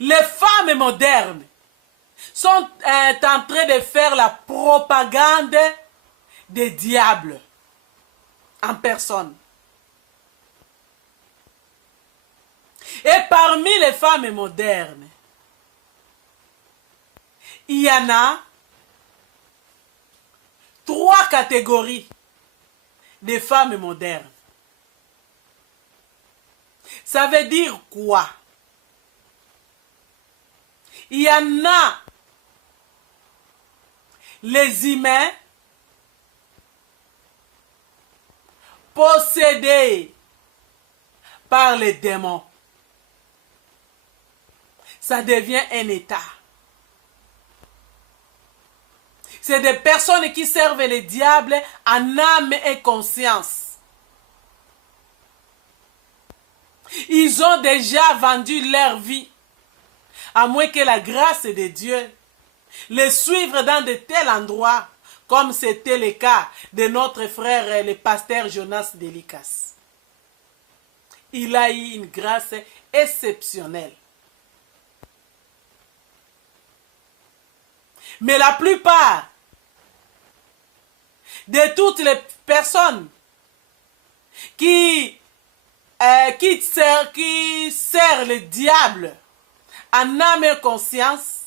Les femmes modernes sont en train de faire la propagande des diables en personne. Et parmi les femmes modernes, il y en a 3 catégories de femmes modernes. Ça veut dire quoi? Il y en a les humains possédés par les démons. Ça devient un état. C'est des personnes qui servent les diables en âme et conscience. Ils ont déjà vendu leur vie, à moins que la grâce de Dieu les suivre dans de tels endroits, comme c'était le cas de notre frère, le pasteur Jonas Delikas. Il a eu une grâce exceptionnelle. Mais la plupart de toutes les personnes qui servent le diable en âme et conscience,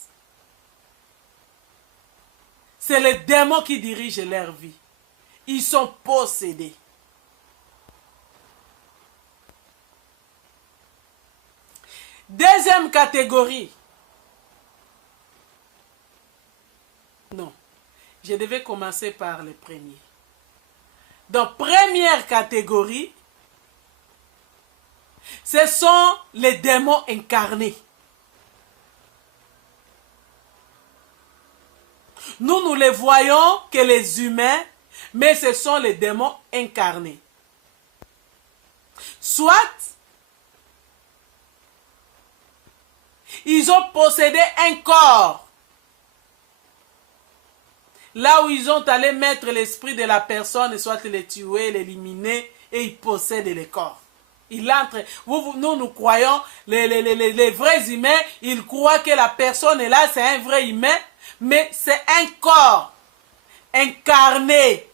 c'est les démons qui dirigent leur vie. Ils sont possédés. Deuxième catégorie. Non, je devais commencer par le premier. Donc, première catégorie, ce sont les démons incarnés. Nous les voyons que les humains, mais ce sont les démons incarnés. Soit, ils ont possédé un corps. Là où ils ont allé mettre l'esprit de la personne, soit le tuer, l'éliminer, et ils possèdent le corps. Il entre. Nous croyons, les vrais humains, ils croient que la personne est là, c'est un vrai humain, mais c'est un corps incarné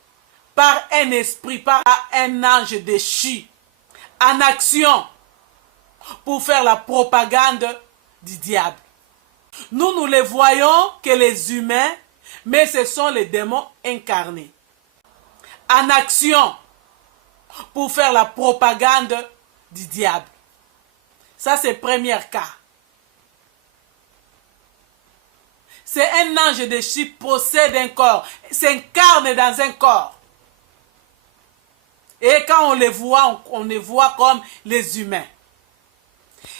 par un esprit, par un ange déchu, en action, pour faire la propagande du diable. Nous les voyons que les humains, mais ce sont les démons incarnés, en action, pour faire la propagande du diable. Ça, c'est le premier cas. C'est un ange déchu possède un corps, s'incarne dans un corps. Et quand on les voit comme les humains.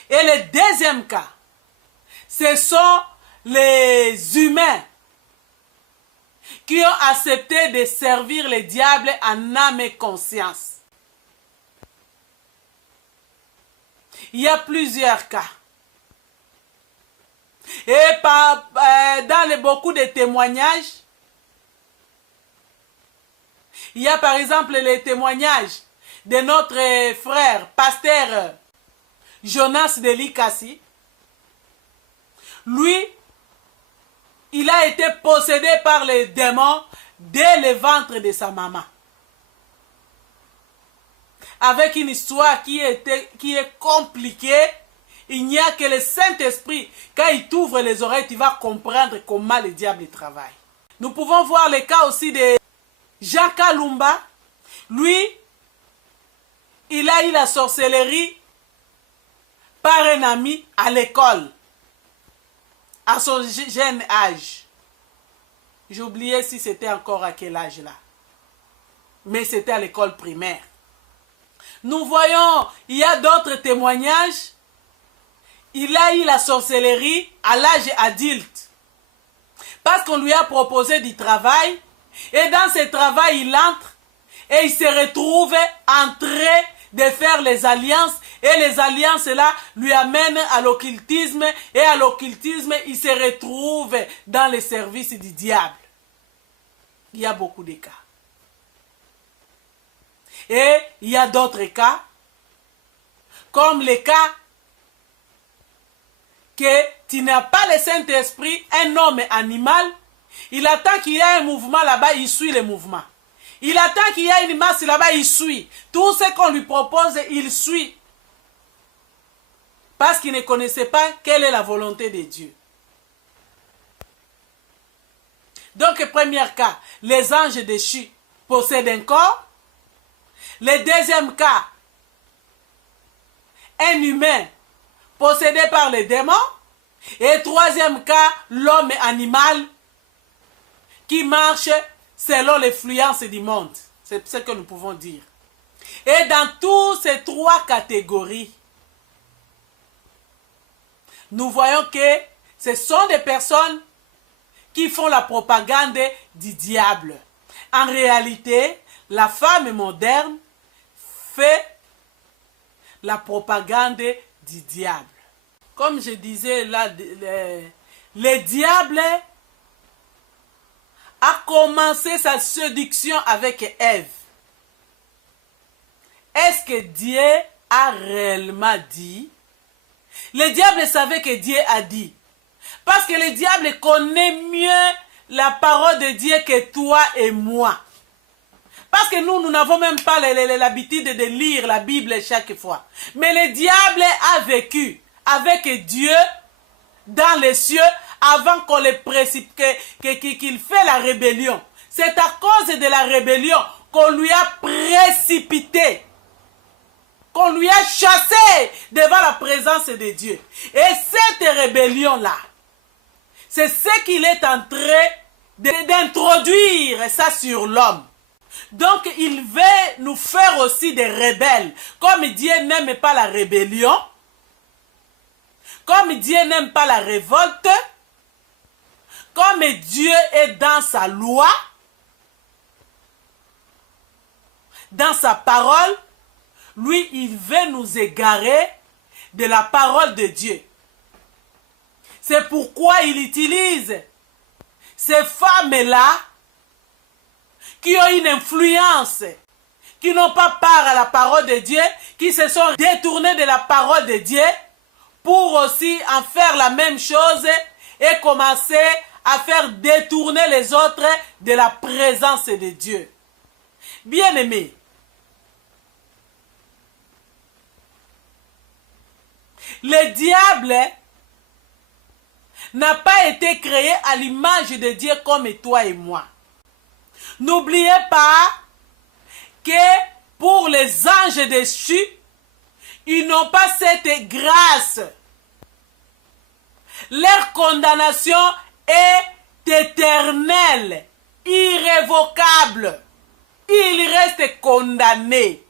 Et le deuxième cas, ce sont les humains qui ont accepté de servir le diable en âme et conscience. Il y a plusieurs cas. Et dans beaucoup de témoignages, il y a par exemple les témoignages de notre frère, pasteur Jonas Delikas. Lui, il a été possédé par les démons dès le ventre de sa maman. Avec une histoire qui est compliquée. Il n'y a que le Saint-Esprit. Quand il t'ouvre les oreilles, tu vas comprendre comment le diable travaille. Nous pouvons voir le cas aussi de Jacques Kalumba. Lui, il a eu la sorcellerie par un ami à l'école, à son jeune âge. J'ai oublié si c'était encore à quel âge là. Mais c'était à l'école primaire. Nous voyons, il y a d'autres témoignages. Il a eu la sorcellerie à l'âge adulte. Parce qu'on lui a proposé du travail. Et dans ce travail, il entre. Et il se retrouve en train de faire les alliances. Et les alliances là lui amènent à l'occultisme. Et à l'occultisme, il se retrouve dans les services du diable. Il y a beaucoup de cas. Et il y a d'autres cas. Comme les cas que tu n'as pas le Saint-Esprit, un homme animal, il attend qu'il y ait un mouvement là-bas, il suit le mouvement. Il attend qu'il y ait une masse là-bas, il suit. Tout ce qu'on lui propose, il suit. Parce qu'il ne connaissait pas quelle est la volonté de Dieu. Donc, premier cas, les anges déchus possèdent un corps. Le deuxième cas, un humain possédé par les démons. Et troisième cas, l'homme animal qui marche selon l'influence du monde. C'est ce que nous pouvons dire. Et dans toutes ces trois catégories, nous voyons que ce sont des personnes qui font la propagande du diable. En réalité, la femme moderne fait la propagande du diable. Comme je disais là, le diable a commencé sa séduction avec Ève. Est-ce que Dieu a réellement dit? Le diable savait que Dieu a dit. Parce que le diable connaît mieux la parole de Dieu que toi et moi. Parce que nous n'avons même pas l'habitude de lire la Bible chaque fois. Mais le diable a vécu avec Dieu dans les cieux avant qu'on le précipite, qu'il fait la rébellion. C'est à cause de la rébellion qu'on lui a précipité, qu'on lui a chassé devant la présence de Dieu. Et cette rébellion-là, c'est ce qu'il est en train d'introduire ça sur l'homme. Donc il veut nous faire aussi des rebelles. Comme Dieu n'aime pas la rébellion, comme Dieu n'aime pas la révolte, comme Dieu est dans sa loi, dans sa parole, lui, il veut nous égarer de la parole de Dieu. C'est pourquoi il utilise ces femmes-là qui ont une influence, qui n'ont pas part à la parole de Dieu, qui se sont détournées de la parole de Dieu pour aussi en faire la même chose et commencer à faire détourner les autres de la présence de Dieu. Bien-aimés, le diable n'a pas été créé à l'image de Dieu comme toi et moi. N'oubliez pas que pour les anges déchus, ils n'ont pas cette grâce. Leur condamnation est éternelle, irrévocable. Ils restent condamnés.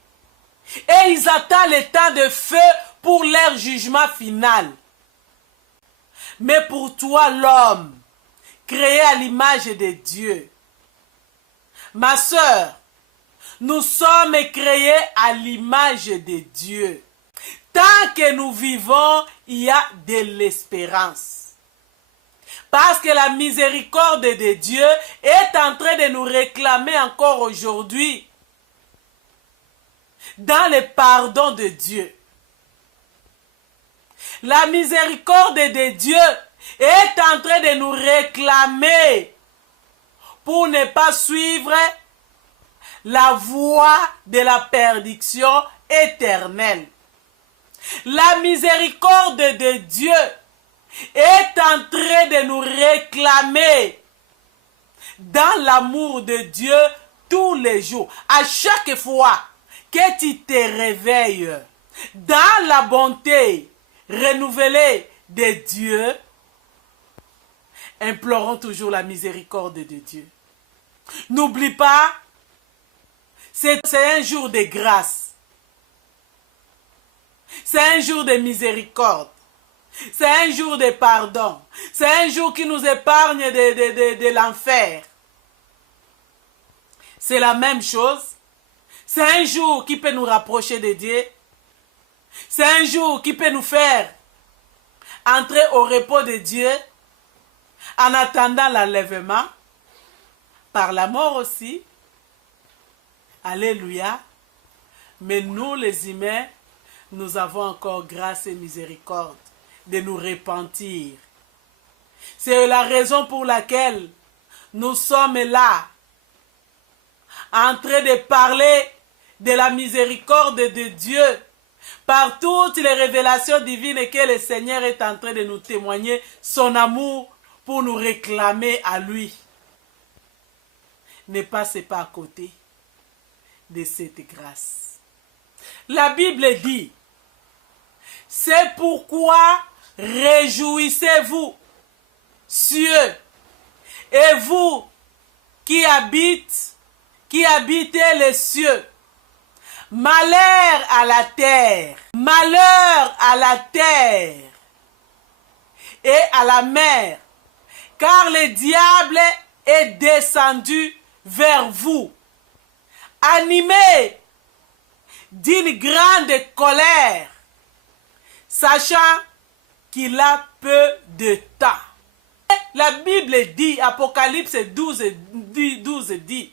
Et ils attendent le temps de feu pour leur jugement final. Mais pour toi, l'homme, créé à l'image de Dieu, ma sœur, nous sommes créés à l'image de Dieu. Tant que nous vivons, il y a de l'espérance. Parce que la miséricorde de Dieu est en train de nous réclamer encore aujourd'hui dans le pardon de Dieu. La miséricorde de Dieu est en train de nous réclamer pour ne pas suivre la voie de la perdition éternelle. La miséricorde de Dieu est en train de nous réclamer dans l'amour de Dieu tous les jours. À chaque fois que tu te réveilles dans la bonté renouvelée de Dieu, implorons toujours la miséricorde de Dieu. N'oublie pas, c'est un jour de grâce. C'est un jour de miséricorde. C'est un jour de pardon. C'est un jour qui nous épargne de l'enfer. C'est la même chose. C'est un jour qui peut nous rapprocher de Dieu. C'est un jour qui peut nous faire entrer au repos de Dieu en attendant l'enlèvement. Par la mort aussi. Alléluia. Mais nous les humains, nous avons encore grâce et miséricorde. de nous repentir. C'est la raison pour laquelle nous sommes là, en train de parler de la miséricorde de Dieu, par toutes les révélations divines que le Seigneur est en train de nous témoigner son amour pour nous réclamer à lui. Ne passez pas à côté de cette grâce. La Bible dit, c'est pourquoi réjouissez-vous, cieux, et vous qui habitez les cieux. Malheur à la terre, malheur à la terre et à la mer, car le diable est descendu vers vous, animé d'une grande colère, sachant qu'il a peu de temps. La Bible dit, Apocalypse 12 dit,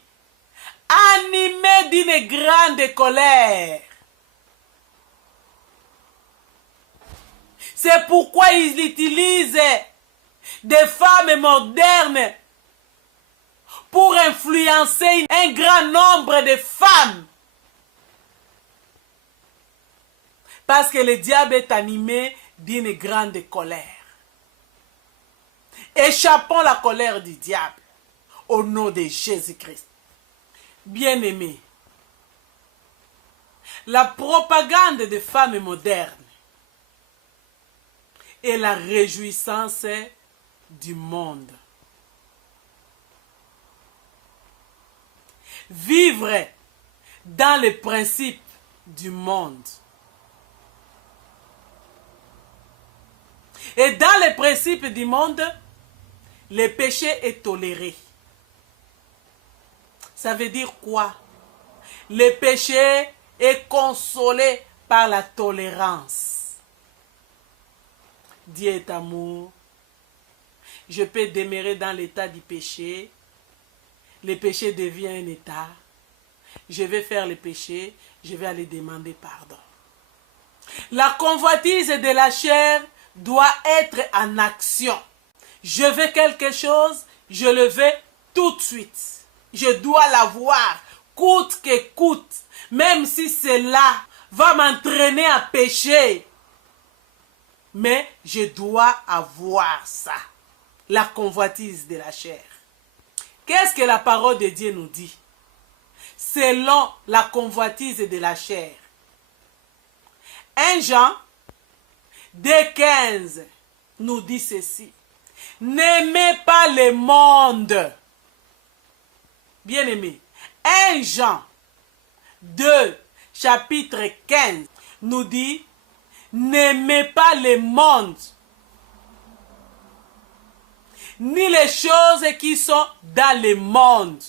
animé d'une grande colère. C'est pourquoi ils utilisent des femmes modernes pour influencer un grand nombre de femmes. Parce que le diable est animé d'une grande colère. Échappons la colère du diable au nom de Jésus-Christ. Bien-aimés, la propagande des femmes modernes est la réjouissance du monde. Vivre dans les principes du monde. Et dans les principes du monde, le péché est toléré. Ça veut dire quoi? Le péché est consolé par la tolérance. Dieu est amour. Je peux demeurer dans l'état du péché. Le péché devient un état. Je vais faire le péché. Je vais aller demander pardon. La convoitise de la chair doit être en action. Je veux quelque chose, je le veux tout de suite. Je dois l'avoir, coûte que coûte, même si cela va m'entraîner à pécher. Mais je dois avoir ça, la convoitise de la chair. Qu'est-ce que la parole de Dieu nous dit? Selon la convoitise de la chair. 1 Jean 2,15 nous dit ceci. N'aimez pas le monde. Bien-aimés, 1 Jean 2, chapitre 15, nous dit, n'aimez pas le monde, ni les choses qui sont dans le monde.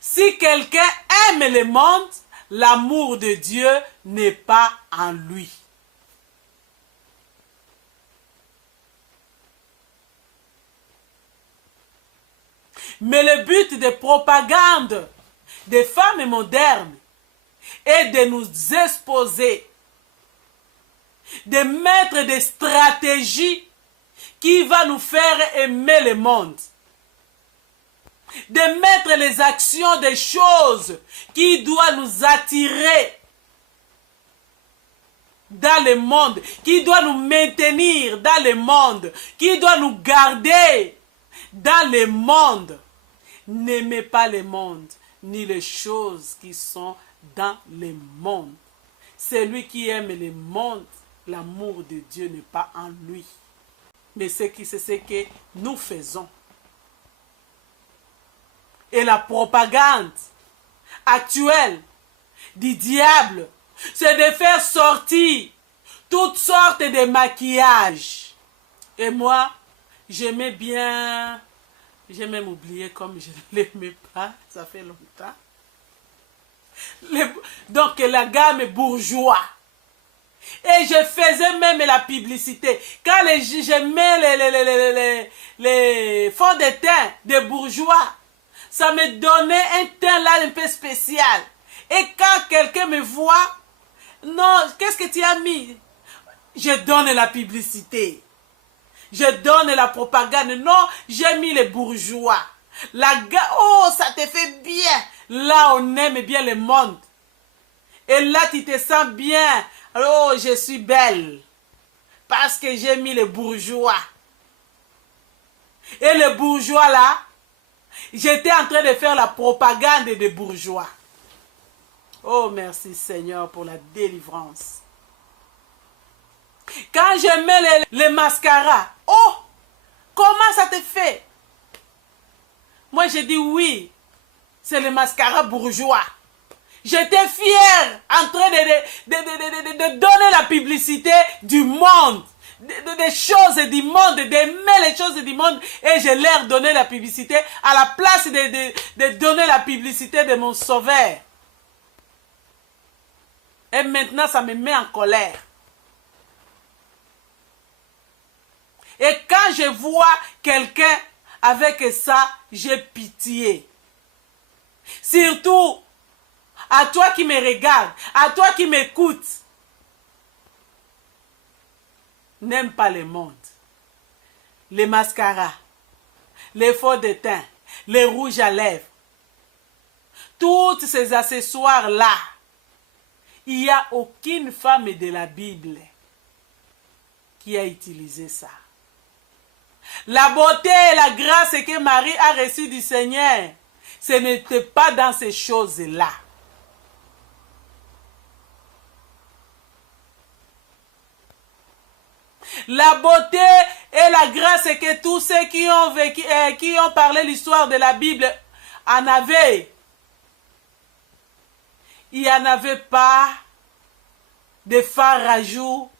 Si quelqu'un aime le monde, l'amour de Dieu n'est pas en lui. Mais le but de propagande des femmes modernes est de nous exposer, de mettre des stratégies qui vont nous faire aimer le monde, de mettre les actions des choses qui doivent nous attirer dans le monde, qui doivent nous maintenir dans le monde, qui doivent nous garder dans le monde. N'aimez pas le monde, ni les choses qui sont dans le monde. Celui qui aime le monde, l'amour de Dieu n'est pas en lui. Mais c'est ce que nous faisons. Et la propagande actuelle du diable, c'est de faire sortir toutes sortes de maquillages. Et moi, j'aimais bien... J'ai même oublié comme je ne l'aimais pas, ça fait longtemps. Donc la gamme bourgeois. Et je faisais même la publicité. Quand j'aimais les fonds de teint des bourgeois, ça me donnait un teint là un peu spécial. Et quand quelqu'un me voit, non, qu'est-ce que tu as mis? je donne la publicité. Je donne la propagande. Non, j'ai mis les bourgeois. Oh, ça te fait bien. Là, on aime bien le monde. Et là, tu te sens bien. Oh, je suis belle. Parce que j'ai mis les bourgeois. Et les bourgeois là, j'étais en train de faire la propagande des bourgeois. Oh, merci Seigneur pour la délivrance. Quand je mets les mascaras, oh, comment ça te fait? Moi, j'ai dit oui, c'est le mascara bourgeois. J'étais fière en train de donner la publicité du monde. Des choses du monde, d'aimer les choses du monde. Et je leur donnais la publicité à la place de donner la publicité de mon sauveur. Et maintenant, ça me met en colère. Et quand je vois quelqu'un avec ça, j'ai pitié. Surtout, à toi qui me regardes, à toi qui m'écoutes. N'aime pas le monde. Les mascaras, les faux de teint, les rouges à lèvres. Tous ces accessoires-là, il n'y a aucune femme de la Bible qui a utilisé ça. La beauté et la grâce que Marie a reçue du Seigneur, ce n'était pas dans ces choses-là. La beauté et la grâce que tous ceux qui ont vécu, qui ont parlé l'histoire de la Bible en avaient. Il n'y en avait pas de phare à jour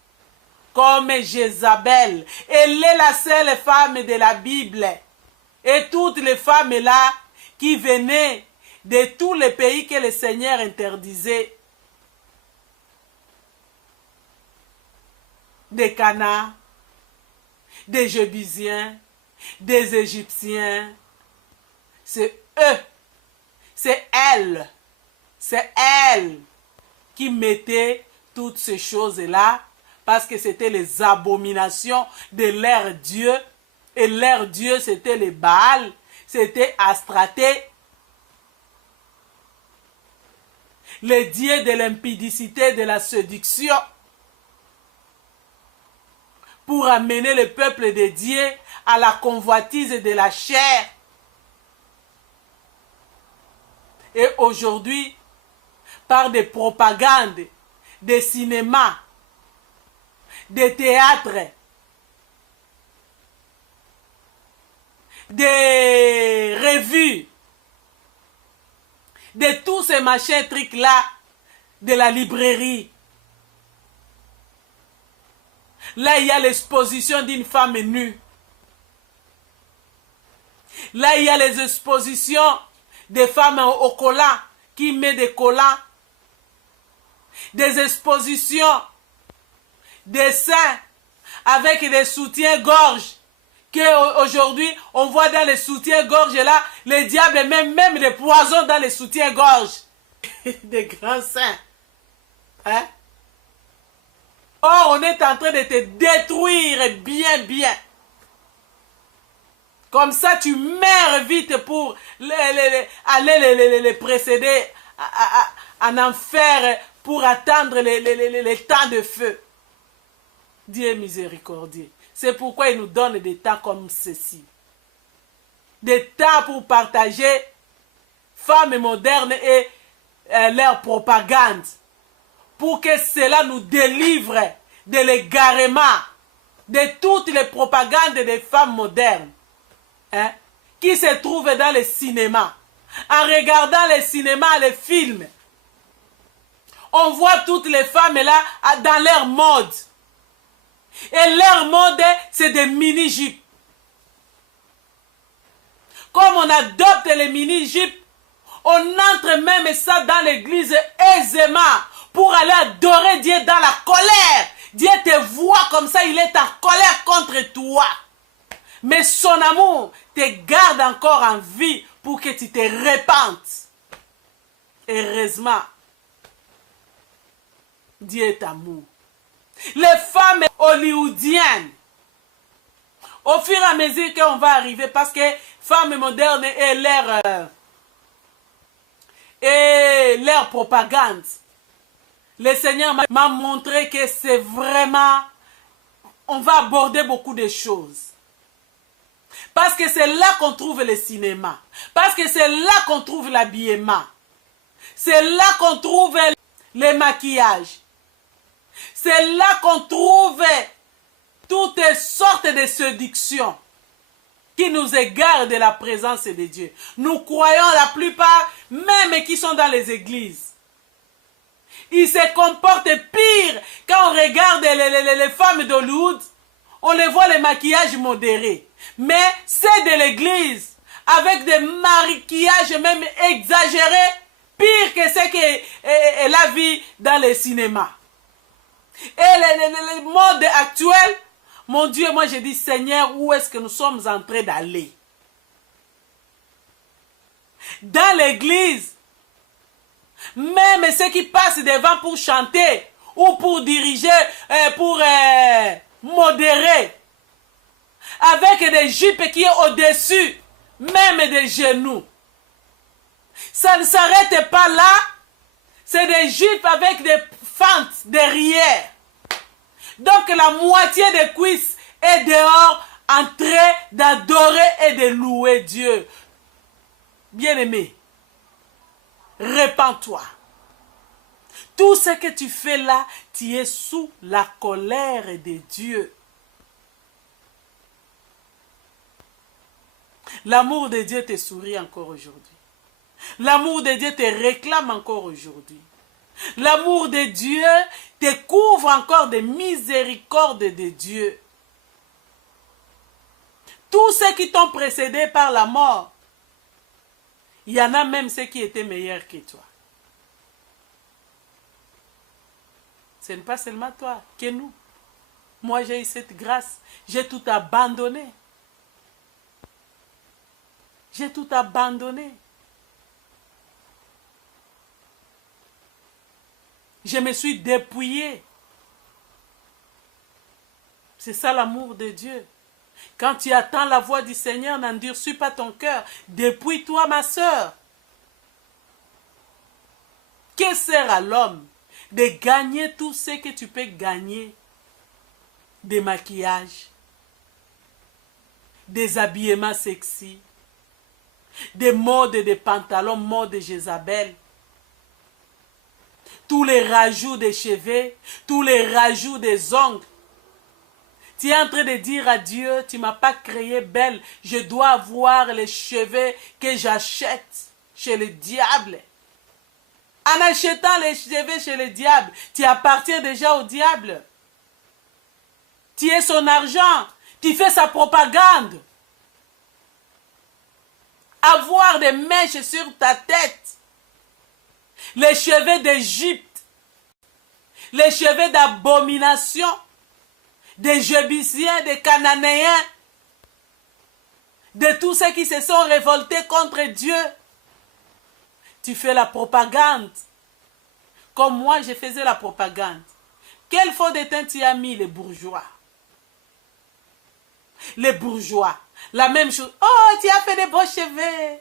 comme Jézabel. Elle est la seule femme de la Bible. Et toutes les femmes là qui venaient de tous les pays que le Seigneur interdisait. Des Canaan, des Jébusiens, des Égyptiens. C'est eux, c'est elles qui mettaient toutes ces choses-là parce que c'était les abominations de leur Dieu. Et leur Dieu, c'était les Baals, c'était Astraté, les dieux de l'impudicité, de la séduction, pour amener le peuple de Dieu à la convoitise de la chair. Et aujourd'hui, par des propagandes, des cinémas, des théâtres, des revues, de tous ces machins trucs-là, de la librairie. Là, il y a l'exposition d'une femme nue. Là, il y a les expositions des femmes au collant, qui met des collants. Des expositions des seins avec des soutiens-gorge. Qu'aujourd'hui, on voit dans les soutiens-gorge là, les diables même des poisons dans les soutiens-gorge. Des grands seins. Hein? Or, on est en train de te détruire bien. Comme ça, tu meurs vite pour aller les précéder en enfer pour attendre les temps de feu. Dieu est miséricordieux. C'est pourquoi il nous donne des temps comme ceci. Des temps pour partager femmes modernes et leur propagande. Pour que cela nous délivre de l'égarement de toutes les propagandes des femmes modernes. Hein, qui se trouvent dans les cinémas. En regardant les cinémas, les films, on voit toutes les femmes là dans leur mode. Et leur mode, c'est des mini-jupes. Comme on adopte les mini-jupes, on entre même ça dans l'église aisément pour aller adorer Dieu dans la colère. Dieu te voit comme ça, il est en colère contre toi. Mais son amour te garde encore en vie pour que tu te répandes. Heureusement, Dieu est amour. Les femmes hollywoodiennes. Au fur et à mesure qu'on va arriver, parce que femmes modernes et leur propagande, le Seigneur m'a montré que c'est vraiment, on va aborder beaucoup de choses. Parce que c'est là qu'on trouve le cinéma. Parce que c'est là qu'on trouve l'habillement. C'est là qu'on trouve les maquillages. C'est là qu'on trouve toutes sortes de séductions qui nous égarent de la présence de Dieu. Nous croyons la plupart, même qui sont dans les églises. Ils se comportent pire quand on regarde les femmes d'Hollywood. On les voit les maquillages modérés. Mais c'est de l'église, avec des maquillages même exagérés, pire que ce qu'elle a vu dans les cinémas. Et le mode actuel, mon Dieu, moi je dis, Seigneur, où est-ce que nous sommes en train d'aller? Dans l'église, même ceux qui passent devant pour chanter ou pour diriger, pour modérer, avec des jupes qui sont au-dessus, même des genoux. Ça ne s'arrête pas là. C'est des jupes avec des fentes derrière. Donc la moitié des cuisses est dehors en train d'adorer et de louer Dieu. Bien-aimé, répands-toi. Tout ce que tu fais là, tu es sous la colère de Dieu. L'amour de Dieu te sourit encore aujourd'hui. L'amour de Dieu te réclame encore aujourd'hui. L'amour de Dieu te couvre encore de miséricorde de Dieu. Tous ceux qui t'ont précédé par la mort, il y en a même ceux qui étaient meilleurs que toi. Ce n'est pas seulement toi, que nous. Moi, j'ai eu cette grâce. J'ai tout abandonné. J'ai tout abandonné. Je me suis dépouillé. C'est ça l'amour de Dieu. Quand tu attends la voix du Seigneur, n'endurcis pas ton cœur. Dépouille-toi, ma soeur. Que sert à l'homme de gagner tout ce que tu peux gagner? Des maquillages, des habillements sexy, des modes de pantalons, mode Jézabel, tous les rajouts des cheveux, tous les rajouts des ongles. Tu es en train de dire à Dieu, tu ne m'as pas créé belle, je dois avoir les cheveux que j'achète chez le diable. En achetant les cheveux chez le diable, tu appartiens déjà au diable. Tu es son argent, tu fais sa propagande. Avoir des mèches sur ta tête, les cheveux d'Égypte, les cheveux d'abomination, des Jébusiens, des Cananéens, de tous ceux qui se sont révoltés contre Dieu. Tu fais la propagande, comme moi je faisais la propagande. Quel faux de teint tu as mis, les bourgeois? Les bourgeois, la même chose. Oh, tu as fait des beaux cheveux.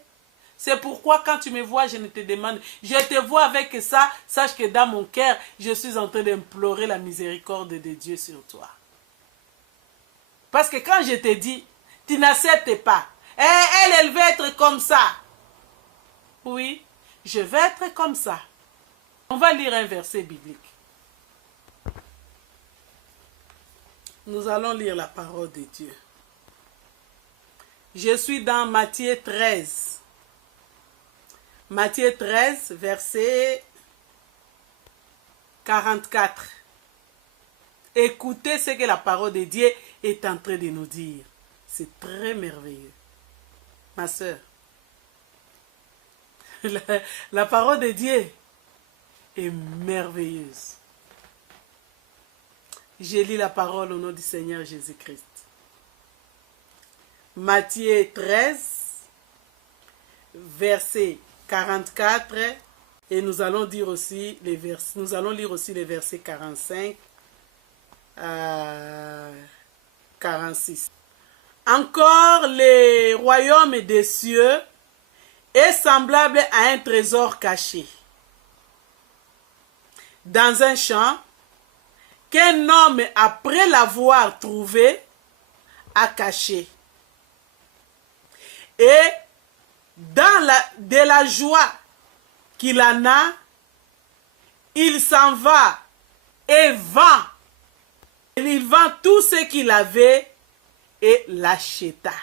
C'est pourquoi quand tu me vois, je ne te demande, je te vois avec ça, sache que dans mon cœur, je suis en train d'implorer la miséricorde de Dieu sur toi. Parce que quand je te dis, tu n'acceptes pas. Elle veut être comme ça. Oui, je vais être comme ça. On va lire un verset biblique. Nous allons lire la parole de Dieu. Je suis dans Matthieu 13. Matthieu 13, verset 44. Écoutez ce que la parole de Dieu est en train de nous dire. C'est très merveilleux. Ma soeur, la parole de Dieu est merveilleuse. Je lis la parole au nom du Seigneur Jésus-Christ. Matthieu 13, verset 44, et nous allons lire aussi les versets 45 46. Encore le royaume des cieux est semblable à un trésor caché dans un champ qu'un homme, après l'avoir trouvé, a caché. Et de la joie qu'il en a, il s'en va et vend. Il vend tout ce qu'il avait et l'acheta.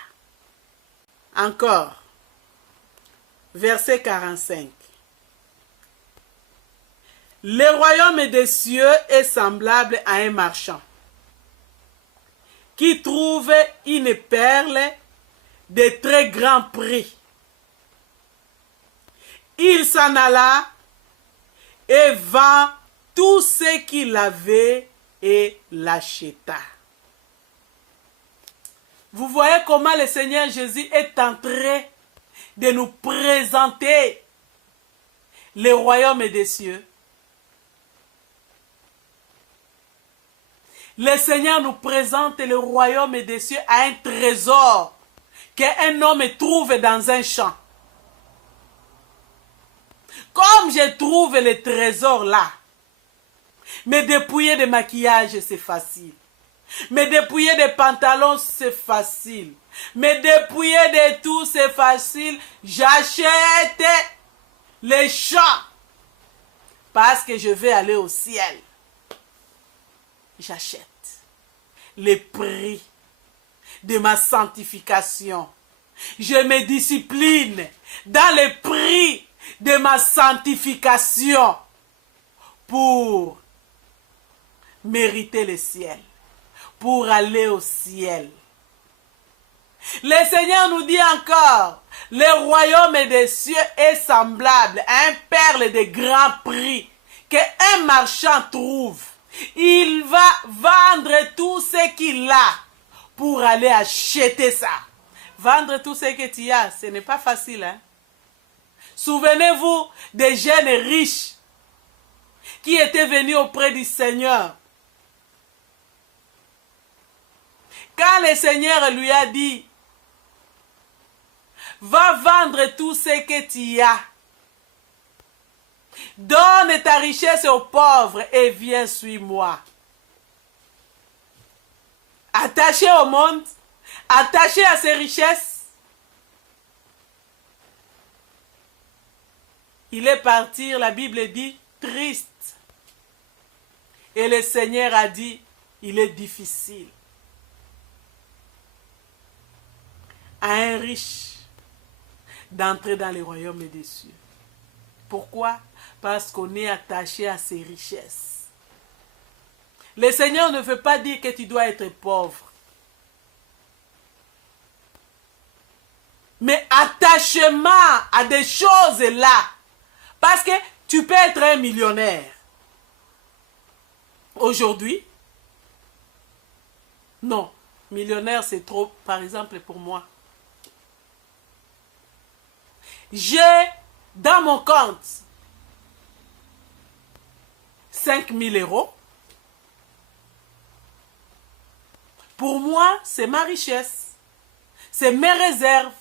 Encore, verset 45. Le royaume des cieux est semblable à un marchand qui trouve une perle de très grand prix. Il s'en alla et vend tout ce qu'il avait et l'acheta. Vous voyez comment le Seigneur Jésus est en train de nous présenter le royaume des cieux. Le Seigneur nous présente le royaume des cieux à un trésor qu'un homme trouve dans un champ. Comme je trouve le trésor là, me dépouiller de maquillage, c'est facile. Me dépouiller de pantalons, c'est facile. Me dépouiller de tout, c'est facile. J'achète les champs parce que je vais aller au ciel. J'achète les prix de ma sanctification. Je me discipline dans les prix de ma sanctification pour mériter le ciel, pour aller au ciel. Le Seigneur nous dit encore, le royaume des cieux est semblable à un perle de grand prix qu'un marchand trouve. Il va vendre tout ce qu'il a pour aller acheter ça. Vendre tout ce que tu as, ce n'est pas facile. Hein? Souvenez-vous des jeunes riches qui étaient venus auprès du Seigneur. Quand le Seigneur lui a dit, va vendre tout ce que tu as, donne ta richesse aux pauvres et viens suis-moi. Attaché au monde, attaché à ses richesses, il est parti, la Bible dit, triste. Et le Seigneur a dit, il est difficile à un riche d'entrer dans le royaume des cieux. Pourquoi? Parce qu'on est attaché à ses richesses. Le Seigneur ne veut pas dire que tu dois être pauvre. Mais attachement à des choses là. Parce que tu peux être un millionnaire. Aujourd'hui, non. Millionnaire, c'est trop, par exemple, pour moi. J'ai dans mon compte 5 000 €. Pour moi, c'est ma richesse. C'est mes réserves.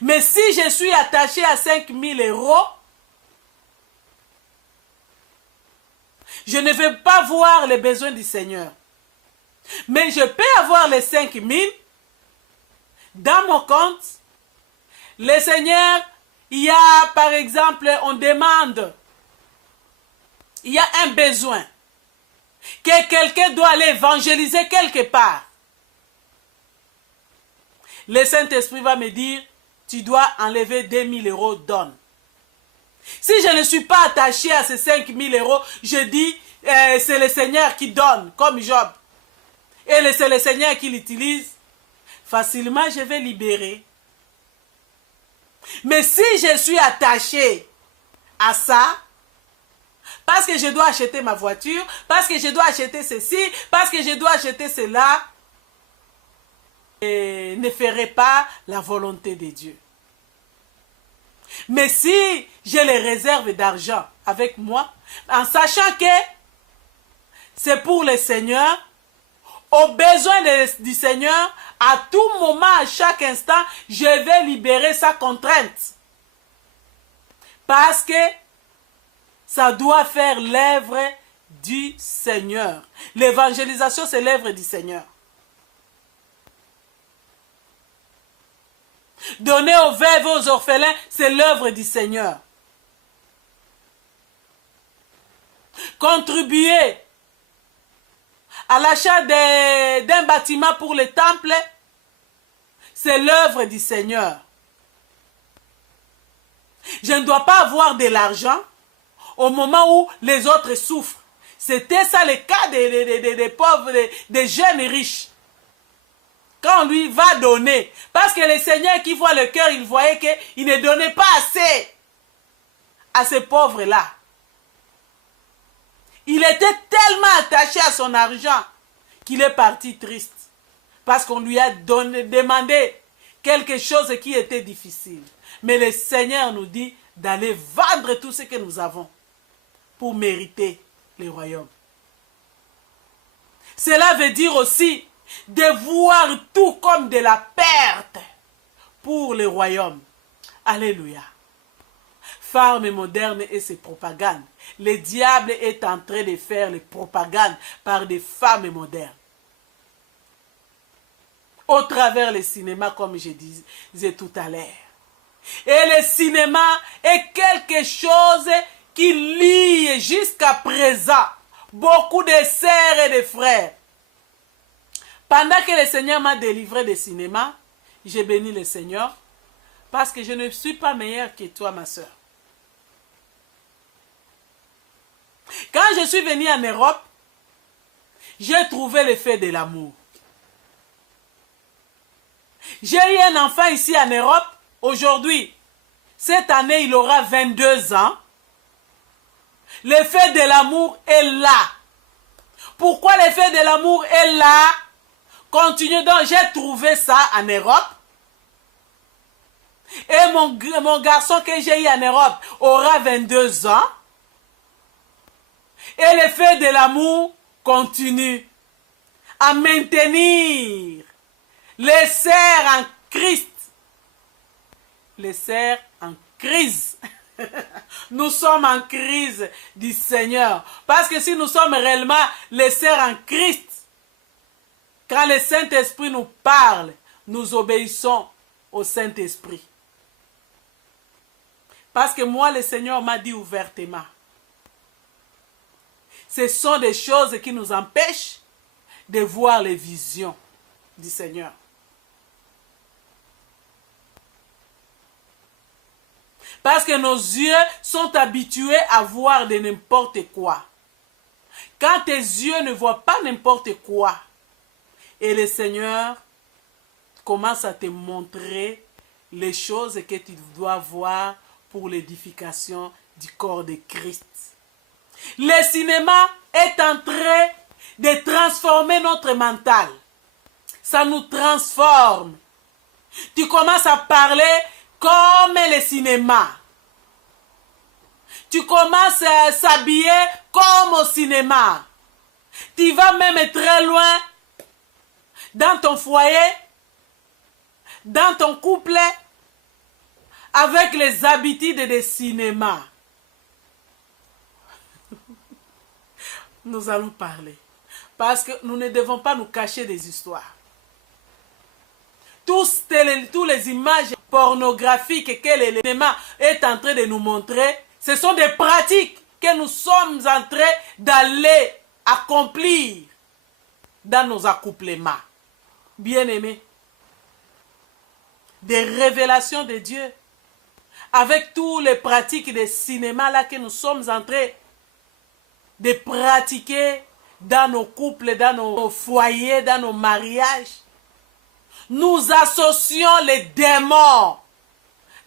Mais si je suis attaché à 5 000 €, je ne vais pas voir les besoins du Seigneur. Mais je peux avoir les 5 000 dans mon compte. Le Seigneur, il y a par exemple, on demande, il y a un besoin, que quelqu'un doit aller évangéliser quelque part. Le Saint-Esprit va me dire, tu dois enlever 2 000 €, donne. Si je ne suis pas attaché à ces 5 000 €, je dis, c'est le Seigneur qui donne, comme Job. Et c'est le Seigneur qui l'utilise. Facilement, je vais libérer. Mais si je suis attaché à ça, parce que je dois acheter ma voiture, parce que je dois acheter ceci, parce que je dois acheter cela, je ne ferai pas la volonté de Dieu. Mais si j'ai les réserves d'argent avec moi, en sachant que c'est pour le Seigneur, aux besoins du Seigneur, à tout moment, à chaque instant, je vais libérer sa contrainte. Parce que ça doit faire l'œuvre du Seigneur. L'évangélisation, c'est l'œuvre du Seigneur. Donner aux veuves et aux orphelins, c'est l'œuvre du Seigneur. Contribuer à l'achat d'un bâtiment pour le temple, c'est l'œuvre du Seigneur. Je ne dois pas avoir de l'argent au moment où les autres souffrent. C'était ça le cas des pauvres, des jeunes riches. Quand on lui va donner, parce que le Seigneur qui voit le cœur, il voyait qu'il ne donnait pas assez à ces pauvres-là. Il était tellement attaché à son argent qu'il est parti triste. Parce qu'on lui a demandé quelque chose qui était difficile. Mais le Seigneur nous dit d'aller vendre tout ce que nous avons pour mériter le royaume. Cela veut dire aussi de voir tout comme de la perte pour le royaume. Alléluia. Femmes modernes et ses propagandes. Le diable est en train de faire les propagandes par des femmes modernes. Au travers le cinéma, comme je disais tout à l'heure. Et le cinéma est quelque chose qui lie jusqu'à présent beaucoup de sœurs et de frères. Pendant que le Seigneur m'a délivré du cinéma, j'ai béni le Seigneur parce que je ne suis pas meilleure que toi, ma soeur. Quand je suis venue en Europe, j'ai trouvé le fait de l'amour. J'ai eu un enfant ici en Europe. Aujourd'hui, cette année, il aura 22 ans. L'effet de l'amour est là. Pourquoi l'effet de l'amour est là? Continue donc, j'ai trouvé ça en Europe. Et mon garçon que j'ai eu en Europe aura 22 ans. Et l'effet de l'amour continue à maintenir les sœurs en Christ. Les sœurs en crise. Nous sommes en crise du Seigneur. Parce que si nous sommes réellement les sœurs en Christ, quand le Saint-Esprit nous parle, nous obéissons au Saint-Esprit. Parce que moi, le Seigneur m'a dit ouvertement, ce sont des choses qui nous empêchent de voir les visions du Seigneur. Parce que nos yeux sont habitués à voir de n'importe quoi. Quand tes yeux ne voient pas n'importe quoi, et le Seigneur commence à te montrer les choses que tu dois voir pour l'édification du corps de Christ. Le cinéma est en train de transformer notre mental. Ça nous transforme. Tu commences à parler comme le cinéma. Tu commences à s'habiller comme au cinéma. Tu vas même très loin dans ton foyer, dans ton couple, avec les habitudes des cinémas. Nous allons parler. Parce que nous ne devons pas nous cacher des histoires. Tous les images pornographiques que le cinéma est en train de nous montrer, ce sont des pratiques que nous sommes en train d'aller accomplir dans nos accouplements. Bien-aimés, des révélations de Dieu, avec toutes les pratiques de cinéma là que nous sommes en train de pratiquer dans nos couples, dans nos foyers, dans nos mariages. Nous associons les démons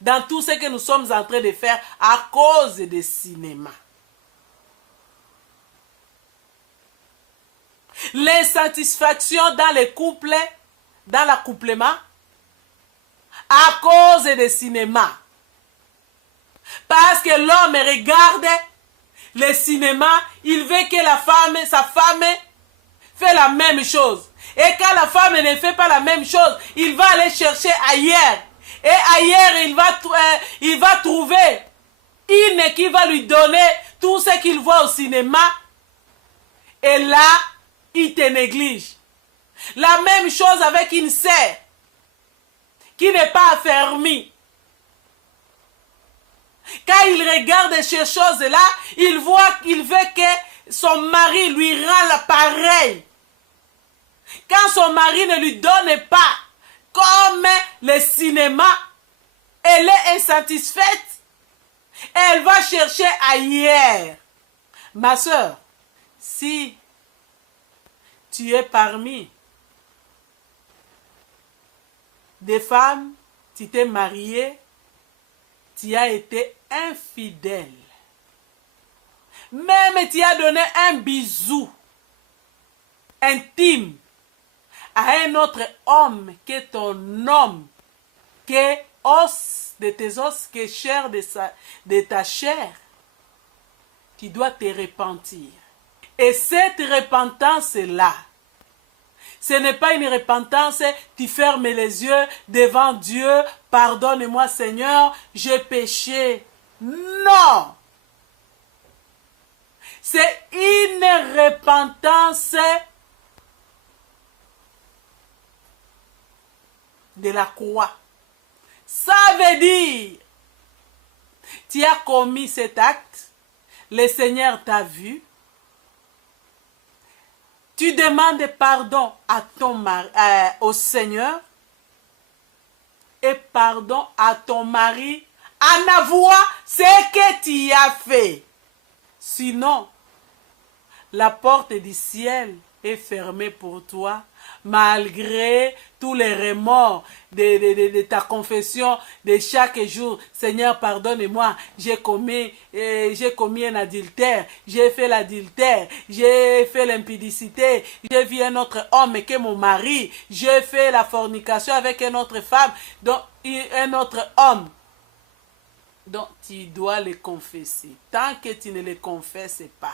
dans tout ce que nous sommes en train de faire à cause des cinémas. L'insatisfaction dans les couples, dans l'accouplement, à cause des cinémas. Parce Lorsque l'homme regarde le cinéma, il veut que sa femme fait la même chose. Et quand la femme ne fait pas la même chose, il va aller chercher ailleurs. Et ailleurs, il va trouver une qui va lui donner tout ce qu'il voit au cinéma. Et là, il te néglige. La même chose avec une sœur qui n'est pas affermie. Quand il regarde ces choses-là, il veut que son mari lui rende l'appareil. Quand son mari ne lui donne pas comme le cinéma, elle est insatisfaite. Elle va chercher ailleurs. Ma soeur, si tu es parmi des femmes, tu t'es mariée, tu as été infidèle. Même tu as donné un bisou intime à un autre homme que ton homme, que os de tes os, que chair de ta chair, tu dois te repentir. Et cette repentance-là, ce n'est pas une repentance, tu fermes les yeux devant Dieu, pardonne-moi Seigneur, j'ai péché. Non! C'est une repentance de la croix. Ça veut dire, tu as commis cet acte, le Seigneur t'a vu, tu demandes pardon à au Seigneur et pardon à ton mari en avouant ce que tu as fait. Sinon, la porte du ciel est fermée pour toi malgré tous les remords de ta confession de chaque jour. Seigneur, pardonne-moi, j'ai commis un adultère, j'ai fait l'adultère, j'ai fait l'impudicité, j'ai vu un autre homme que mon mari, j'ai fait la fornication avec une autre femme, donc un autre homme. Donc tu dois le confesser. Tant que tu ne le confesses pas,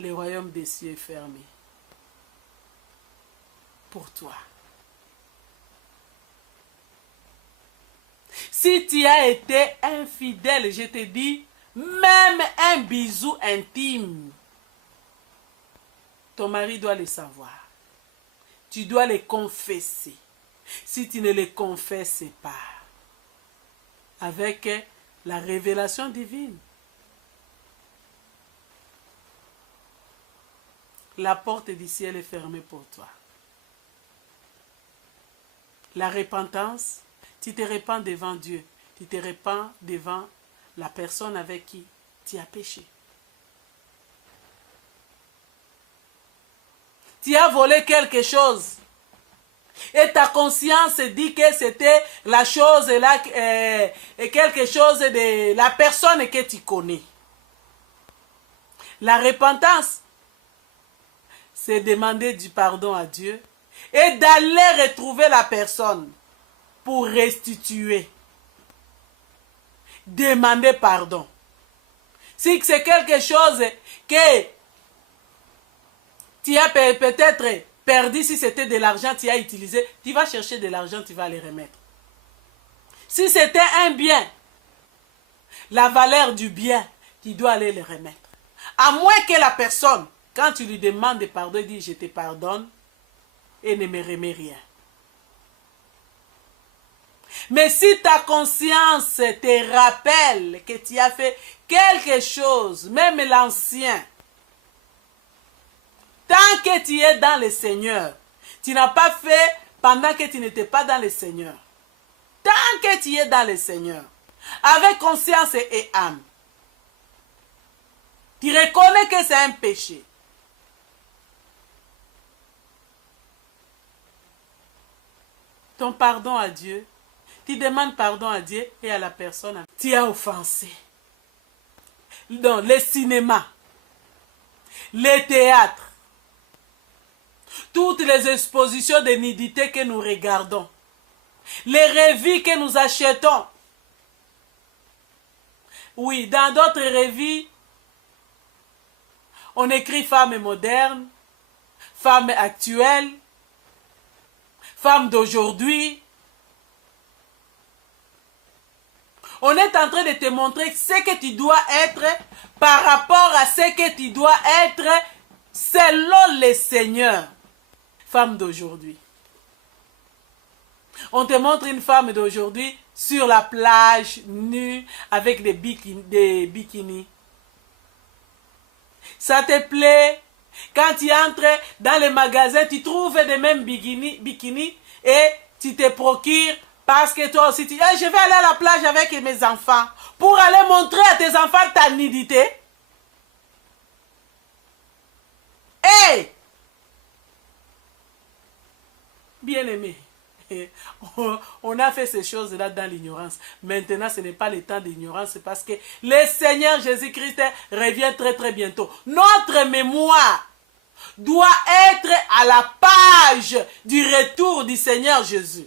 le royaume des cieux est fermé pour toi. Si tu as été infidèle, je te dis, même un bisou intime, ton mari doit le savoir. Tu dois le confesser. Si tu ne le confesses pas, avec la révélation divine, la porte du ciel est fermée pour toi. La repentance, tu te repens devant Dieu. Tu te repens devant la personne avec qui tu as péché. Tu as volé quelque chose. Et ta conscience dit que c'était la chose là, quelque chose de la personne que tu connais. La repentance, c'est demander du pardon à Dieu et d'aller retrouver la personne pour restituer. Demander pardon. Si c'est quelque chose que tu as peut-être perdu, si c'était de l'argent tu as utilisé, tu vas chercher de l'argent, tu vas les remettre. Si c'était un bien, la valeur du bien, tu dois aller le remettre. À moins que la personne, quand tu lui demandes pardon, dit je te pardonne et ne me remet rien. Mais si ta conscience te rappelle que tu as fait quelque chose, même l'ancien, tant que tu es dans le Seigneur, tu n'as pas fait pendant que tu n'étais pas dans le Seigneur. Tant que tu es dans le Seigneur, avec conscience et âme, tu reconnais que c'est un péché. Ton pardon à Dieu, tu demandes pardon à Dieu et à la personne qui t'a offensé. Dans le cinéma, les théâtres, toutes les expositions de nudité que nous regardons, les revues que nous achetons, Oui, dans d'autres revues, on écrit femme moderne, femme actuelle, femme d'aujourd'hui. On est en train de te montrer ce que tu dois être par rapport à ce que tu dois être selon le Seigneur. Femme d'aujourd'hui. On te montre une femme d'aujourd'hui sur la plage, nue, avec des bikinis. Ça te plaît? Quand tu entres dans les magasins, tu trouves des mêmes bikinis et tu te procures parce que toi aussi tu dis je vais aller à la plage avec mes enfants pour aller montrer à tes enfants ta nudité. Hey! Bien-aimé, on a fait ces choses-là dans l'ignorance. Maintenant, ce n'est pas le temps d'ignorance parce que le Seigneur Jésus-Christ revient très très bientôt. Notre mémoire doit être à la page du retour du Seigneur Jésus.